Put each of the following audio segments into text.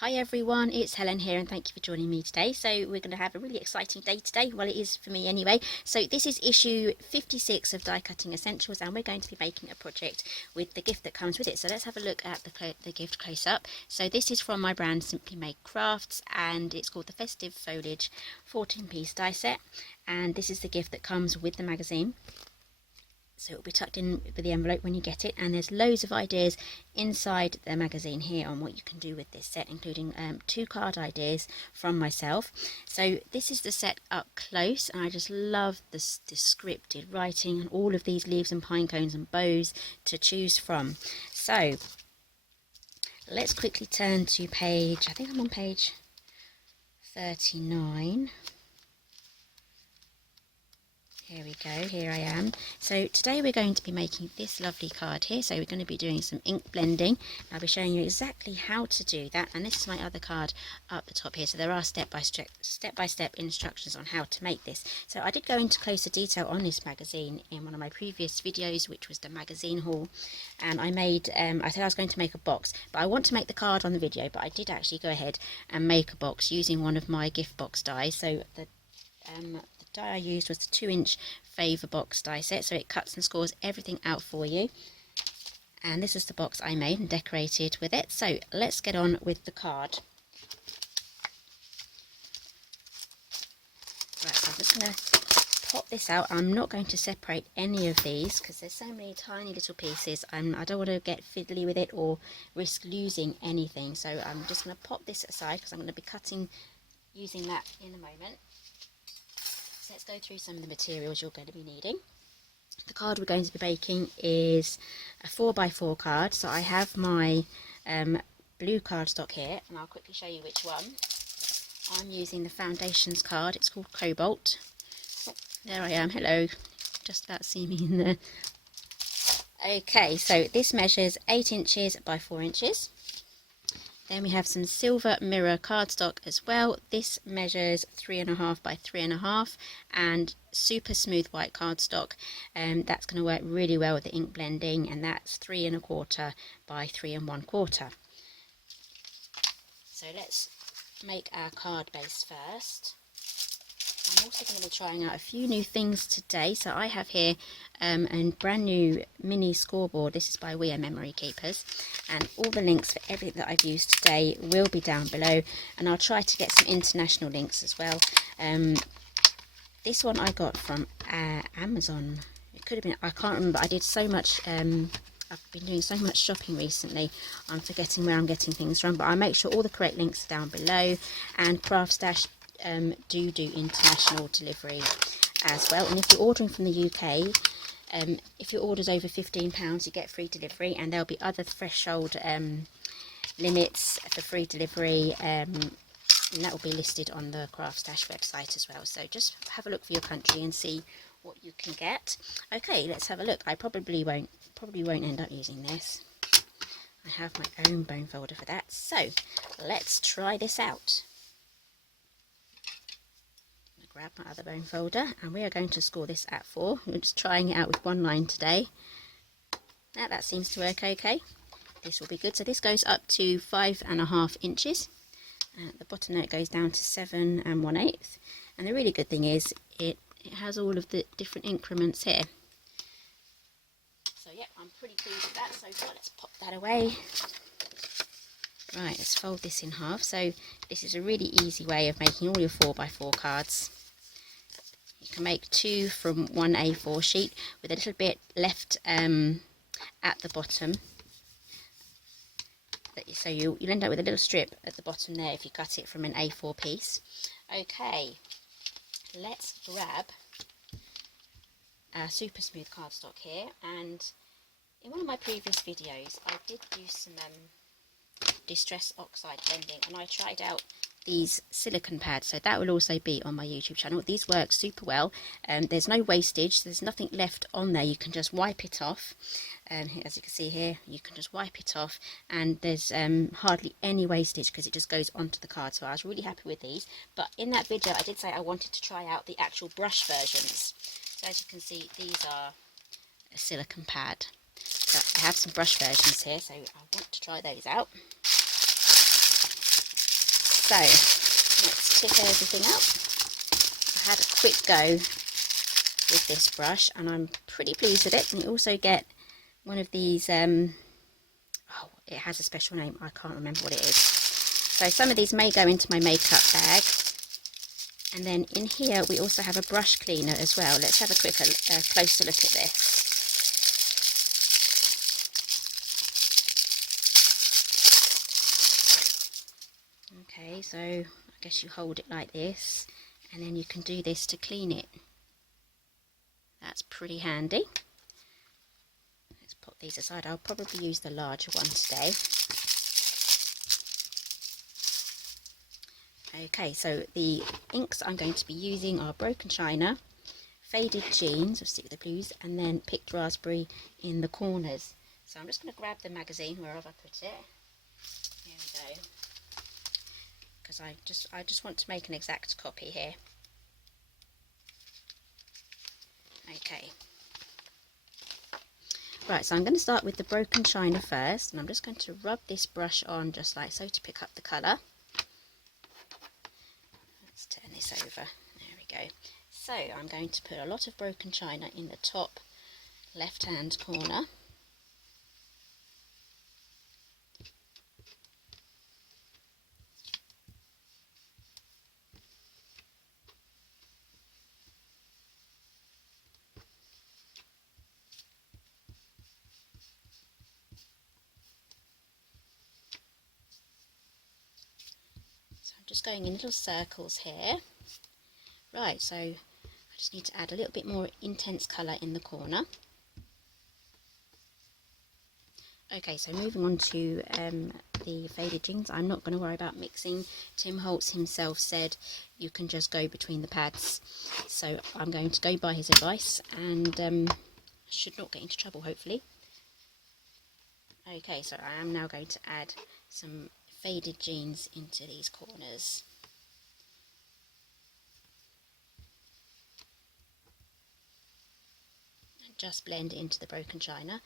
Hi everyone, it's Helen here and thank you for joining me today. So we're going to have a really exciting day today. Well, it is for me anyway. So this is issue 56 of Die Cutting Essentials and we're going to be making a project with the gift that comes with it. So let's have a look at the gift close up. So this is from my brand Simply Made Crafts and it's called the Festive Foliage 14-piece die set. And this is the gift that comes with the magazine. So it will be tucked in with the envelope when you get it, and there's loads of ideas inside the magazine here on what you can do with this set, including 2 card ideas from myself. So this is the set up close, and I just love this scripted writing and all of these leaves and pine cones and bows to choose from. So let's quickly turn to page, I think I'm on page 39. Here we go, here I am. So today we're going to be making this lovely card here. So we're going to be doing some ink blending. I'll be showing you exactly how to do that. And this is my other card up the top here. So there are step-by-step instructions on how to make this. So I did go into closer detail on this magazine in one of my previous videos, which was the magazine haul. And I made, I said I was going to make a box, but I want to make the card on the video. But I did actually go ahead and make a box using one of my gift box dies. So the die I used was the 2-inch Favour box die set, so it cuts and scores everything out for you. And this is the box I made and decorated with it. So let's get on with the card. Right, so I'm just going to pop this out. I'm not going to separate any of these because there's so many tiny little pieces. I don't want to get fiddly with it or risk losing anything. So I'm just going to pop this aside because I'm going to be cutting using that in a moment. So let's go through some of the materials you're going to be needing. The card we're going to be making is a 4x4 card. So I have my blue cardstock here, and I'll quickly show you which one. I'm using the Foundations card. It's called Cobalt. Oh, there I am. Hello. Just about see me in there. Okay, so this measures 8 inches by 4 inches. Then we have some silver mirror cardstock as well. This measures 3.5 by 3.5 and super smooth white cardstock. That's going to work really well with the ink blending, and that's 3.25 by 3.25. So let's make our card base first. I'm also going to be trying out a few new things today. So I have here a brand new mini scoreboard. This is by We Are Memory Keepers, and all the links for everything that I've used today will be down below, and I'll try to get some international links as well. This one I got from Amazon. It could have been, I can't remember. I did so much I've been doing so much shopping recently, I'm forgetting where I'm getting things from, but I'll make sure all the correct links are down below. And Craft Stash do international delivery as well, and if you're ordering from the UK, if your order's over £15 you get free delivery, and there'll be other threshold limits for free delivery, and that will be listed on the Craft Stash website as well. So just have a look for your country and see what you can get. Okay, let's have a look. I probably won't end up using this. I have my own bone folder for that, so let's try this out. Grab my other bone folder, and we are going to score this at 4. We're just trying it out with one line today. Now that seems to work okay. This will be good. So this goes up to 5.5 inches. At the bottom there it goes down to 7 1/8. And the really good thing is it has all of the different increments here. So yeah, I'm pretty pleased with that so far. Let's pop that away. Right, let's fold this in half. So this is a really easy way of making all your 4x4 cards. You can make 2 from one A4 sheet with a little bit left at the bottom. So you'll end up with a little strip at the bottom there if you cut it from an A4 piece. Okay, let's grab our super smooth cardstock here. And in one of my previous videos I did do some distress oxide blending, and I tried out these silicone pads, so that will also be on my YouTube channel. These work super well. There's no wastage, there's nothing left on there. You can just wipe it off, as you can see here, you can just wipe it off, and there's hardly any wastage because it just goes onto the card. So I was really happy with these. But in that video I did say I wanted to try out the actual brush versions. So as you can see, these are a silicone pad. So I have some brush versions here, so I want to try those out. So let's tip everything up. I had a quick go with this brush and I'm pretty pleased with it. And you also get one of these, oh, it has a special name, I can't remember what it is. So some of these may go into my makeup bag. And then in here we also have a brush cleaner as well. Let's have a closer look at this. Okay, so I guess you hold it like this and then you can do this to clean it. That's pretty handy. Let's put these aside. I'll probably use the larger one today. Okay, so the inks I'm going to be using are Broken China, Faded Jeans, I'll stick with the blues, and then Picked Raspberry in the corners. So I'm just going to grab the magazine wherever I put it. Here we go. Because I just want to make an exact copy here. Okay. Right, so I'm going to start with the Broken China first, and I'm just going to rub this brush on just like so to pick up the colour. Let's turn this over. There we go. So I'm going to put a lot of Broken China in the top left-hand corner. Just going in little circles here. Right, so I just need to add a little bit more intense colour in the corner. Okay, so moving on to the Faded Jeans, I'm not going to worry about mixing. Tim Holtz himself said you can just go between the pads. So I'm going to go by his advice and should not get into trouble, hopefully. Okay, so I am now going to add some Faded Jeans into these corners. And just blend it into the Broken China,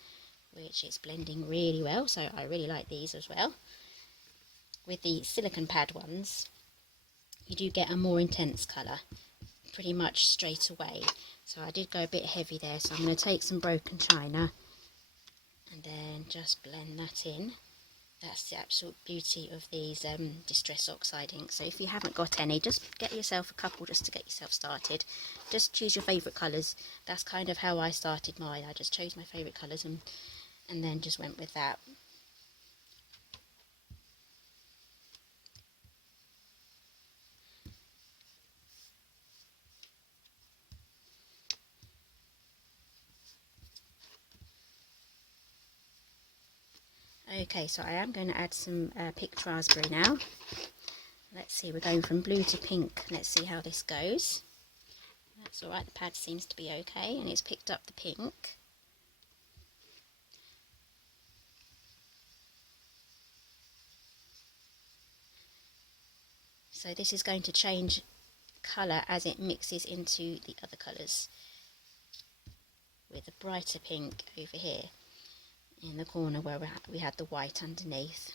which is blending really well, so I really like these as well. With the silicone pad ones, you do get a more intense colour pretty much straight away. So I did go a bit heavy there, so I'm going to take some Broken China and then just blend that in. That's the absolute beauty of these Distress Oxide inks. So if you haven't got any, just get yourself a couple just to get yourself started. Just choose your favourite colours. That's kind of how I started mine. I just chose my favourite colours and then just went with that. Okay, so I am going to add some Picked Raspberry now. Let's see, we're going from blue to pink. Let's see how this goes. That's alright, the pad seems to be okay, and it's picked up the pink. So this is going to change colour as it mixes into the other colours, with a brighter pink over here in the corner where we had the white underneath.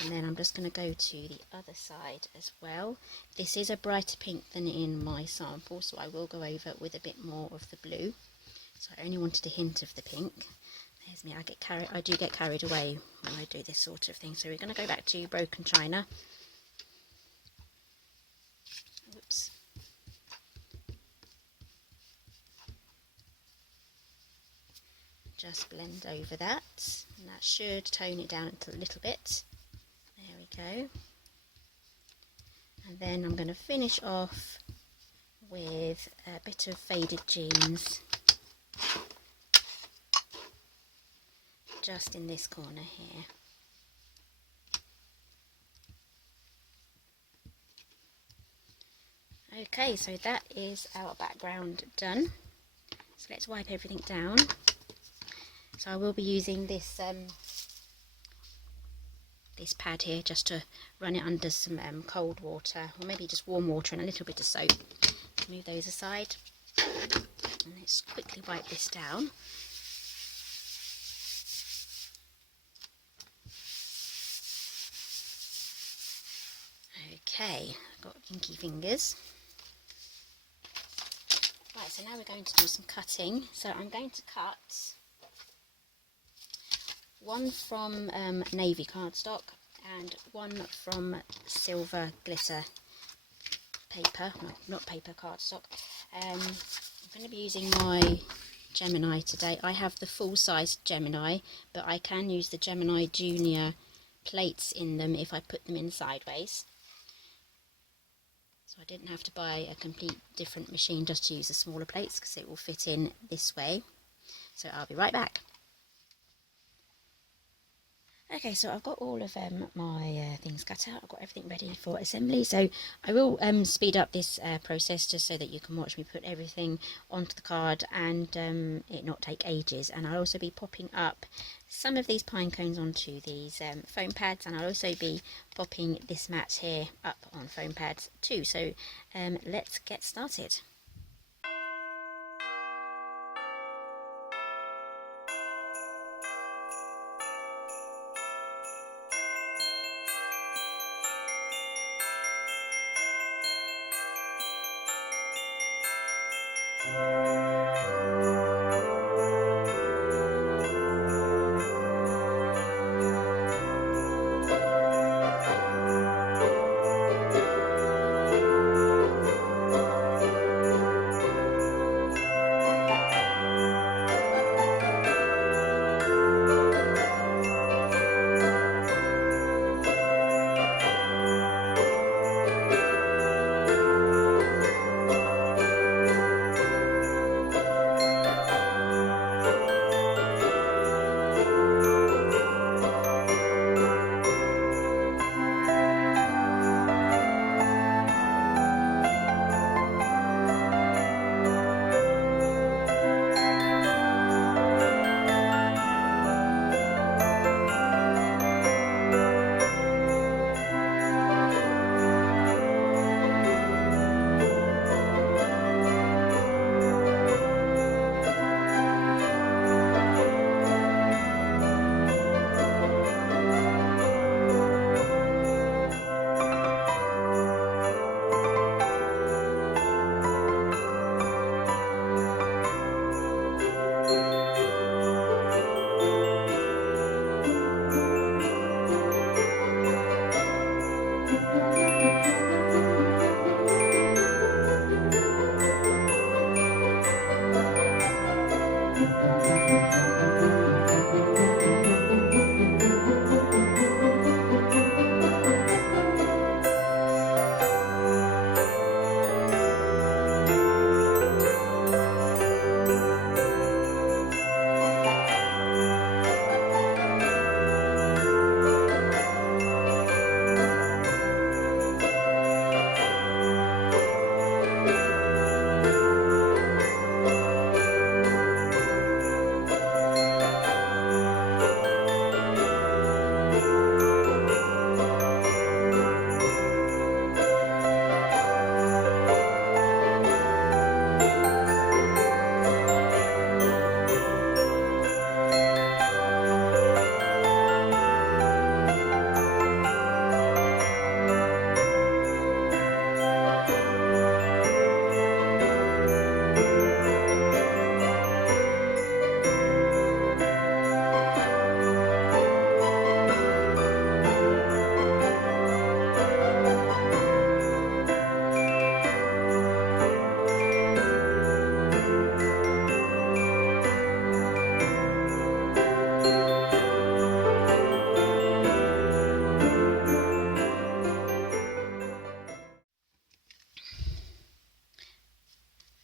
And then I'm just going to go to the other side as well. This is a brighter pink than in my sample, so I will go over with a bit more of the blue. So I only wanted a hint of the pink. There's me, I do get carried away when I do this sort of thing. So we're going to go back to Broken China. Whoops. Just blend over that, and that should tone it down a little bit. There we go. And then I'm going to finish off with a bit of Faded Jeans just in this corner here. Okay, so that is our background done. So let's wipe everything down. So I will be using this this pad here just to run it under some cold water, or maybe just warm water and a little bit of soap. Move those aside, and let's quickly wipe this down. Okay, I've got kinky fingers. Right, so now we're going to do some cutting. So I'm going to cut one from navy cardstock and one from silver glitter paper, well, not paper, cardstock. I'm going to be using my Gemini today. I have the full-size Gemini, but I can use the Gemini Junior plates in them if I put them in sideways. So I didn't have to buy a complete different machine just to use the smaller plates because it will fit in this way. So I'll be right back. Okay, so I've got all of my things cut out. I've got everything ready for assembly. So I will speed up this process just so that you can watch me put everything onto the card and it not take ages. And I'll also be popping up some of these pine cones onto these foam pads, and I'll also be popping this mat here up on foam pads too. So let's get started.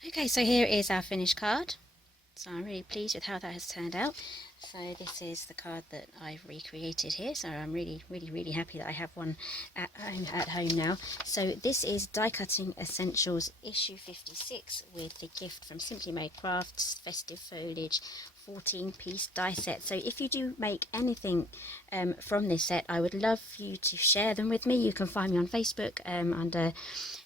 Okay, so here is our finished card. So I'm really pleased with how that has turned out. So this is the card that I've recreated here. So I'm really happy that I have one at home now. So this is Die Cutting Essentials issue 56 with the gift from Simply Made Crafts Festive Foliage 14-piece die set. So if you do make anything from this set, I would love for you to share them with me. You can find me on Facebook under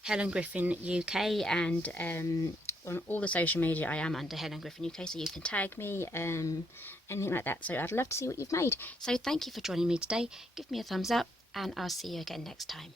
Helen Griffin UK, and on all the social media I am under Helen Griffin UK, so you can tag me, anything like that. So I'd love to see what you've made. So thank you for joining me today. Give me a thumbs up and I'll see you again next time.